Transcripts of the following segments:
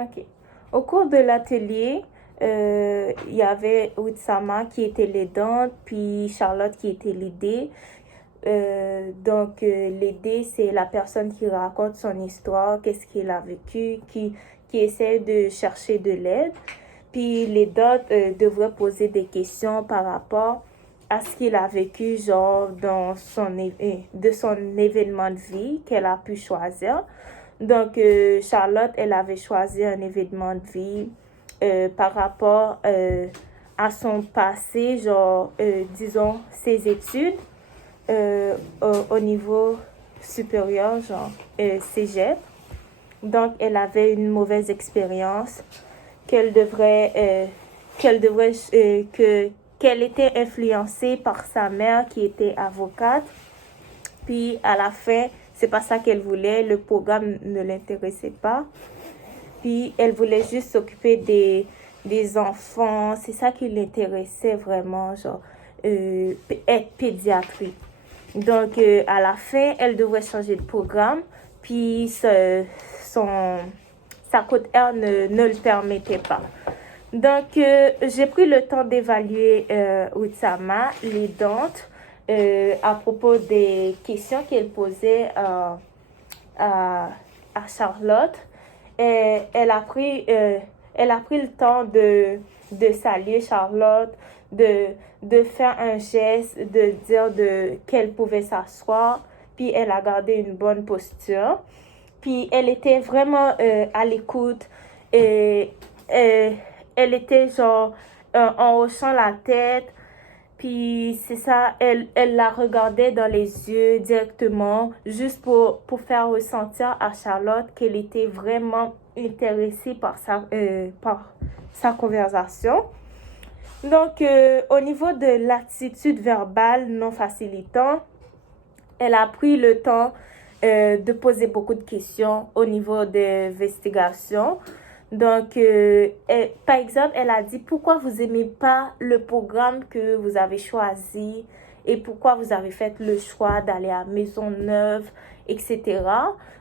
OK. Au cours de l'atelier, il y avait Outsama qui était l'aidante, puis Charlotte qui était l'idée. L'aider, c'est la personne qui raconte son histoire, qu'est-ce qu'il a vécu, qui essaie de chercher de l'aide. Puis l'aidante devrait poser des questions par rapport à ce qu'il a vécu, genre de son événement de vie qu'elle a pu choisir. Charlotte, elle avait choisi un événement de vie par rapport à son passé, disons, ses études au niveau supérieur, cégep. Donc, elle avait une mauvaise expérience qu'elle était influencée par sa mère qui était avocate. Puis, à la fin, c'est pas ça qu'elle voulait. Le programme ne l'intéressait pas. Puis, elle voulait juste s'occuper des enfants. C'est ça qui l'intéressait vraiment, être pédiatrie. À la fin, elle devrait changer de programme. Puis, sa cote R ne le permettait pas. J'ai pris le temps d'évaluer Outsama, l'aidante, à propos des questions qu'elle posait à Charlotte. Elle a pris le temps de saluer Charlotte, de faire un geste, de dire qu'elle pouvait s'asseoir. Puis elle a gardé une bonne posture. Puis elle était vraiment à l'écoute. Et elle était en hochant la tête. Puis c'est ça, elle la regardait dans les yeux directement, juste pour faire ressentir à Charlotte qu'elle était vraiment intéressée par sa conversation. Au niveau de l'attitude verbale non facilitant, elle a pris le temps de poser beaucoup de questions au niveau des investigations. Par exemple, elle a dit pourquoi vous n'aimez pas le programme que vous avez choisi et pourquoi vous avez fait le choix d'aller à Maisonneuve, etc.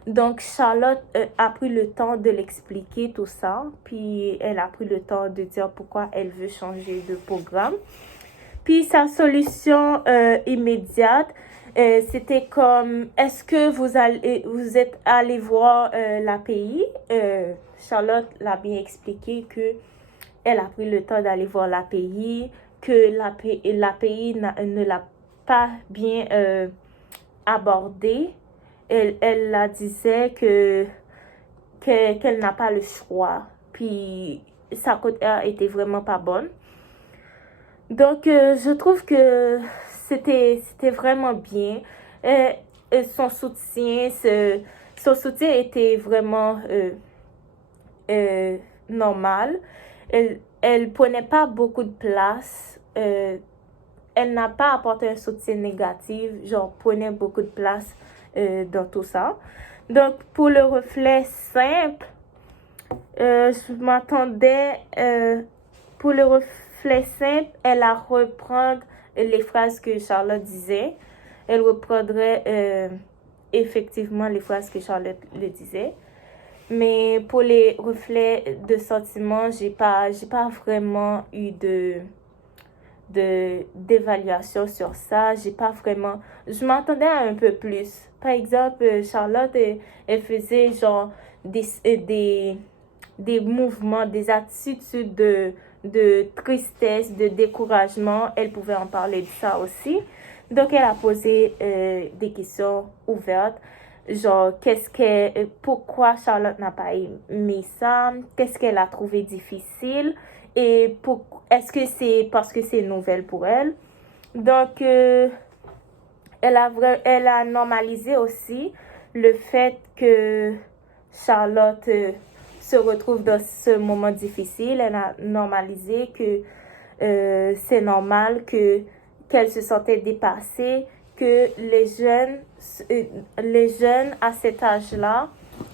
Donc, Charlotte a pris le temps de l'expliquer tout ça, puis elle a pris le temps de dire pourquoi elle veut changer de programme. Puis sa solution immédiate, c'était comme, est-ce que vous êtes allé voir l'API? Charlotte l'a bien expliqué que elle a pris le temps d'aller voir l'API, que l'API ne l'a pas bien abordé. Elle la disait qu'elle n'a pas le choix. Puis sa cote R était vraiment pas bonne. Je trouve que c'était vraiment bien. Son soutien était vraiment normal. Elle prenait pas beaucoup de place. Elle n'a pas apporté un soutien négatif, prenait beaucoup de place dans tout ça. Donc, pour le reflet simple, je m'attendais pour le reflet simple, elle a reprendre les phrases que Charlotte disait. Elle reprendrait effectivement les phrases que Charlotte le disait. Mais pour les reflets de sentiments, j'ai pas vraiment eu d'évaluation sur ça. Je m'attendais à un peu plus. Par exemple, Charlotte, elle faisait des mouvements, des attitudes de tristesse, de découragement. Elle pouvait en parler de ça aussi. Donc, elle a posé des questions ouvertes. Pourquoi Charlotte n'a pas aimé ça? Qu'est-ce qu'elle a trouvé difficile? Et est-ce que c'est parce que c'est nouvelle pour elle? Elle a normalisé aussi le fait que Charlotte se retrouve dans ce moment difficile. Elle a normalisé que c'est normal qu'elle se sentait dépassée, que les jeunes à cet âge-là,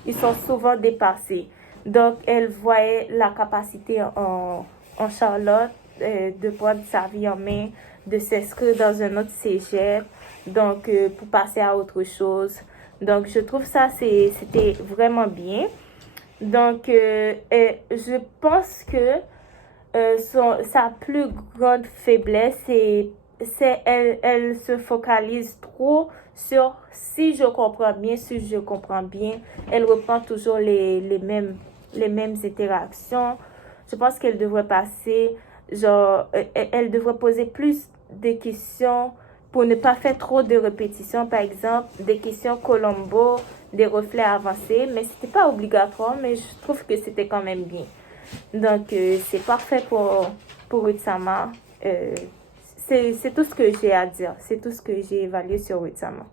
ils sont souvent dépassés. Donc, elle voyait la capacité en Charlotte de prendre sa vie en main, de s'inscrire dans un autre cégep, pour passer à autre chose. Donc, je trouve ça, c'était vraiment bien. Donc, je pense que sa plus grande faiblesse, elle se focalise trop sur si je comprends bien, si je comprends bien. Elle reprend toujours les mêmes interactions. Je pense qu'elle devrait passer, genre, elle devrait poser plus de questions pour ne pas faire trop de répétitions. Par exemple, des questions Colombo, des reflets avancés, mais c'était pas obligatoire, mais je trouve que c'était quand même bien. Donc, c'est parfait pour Utsama. C'est tout ce que j'ai à dire. C'est tout ce que j'ai évalué sur Utsama.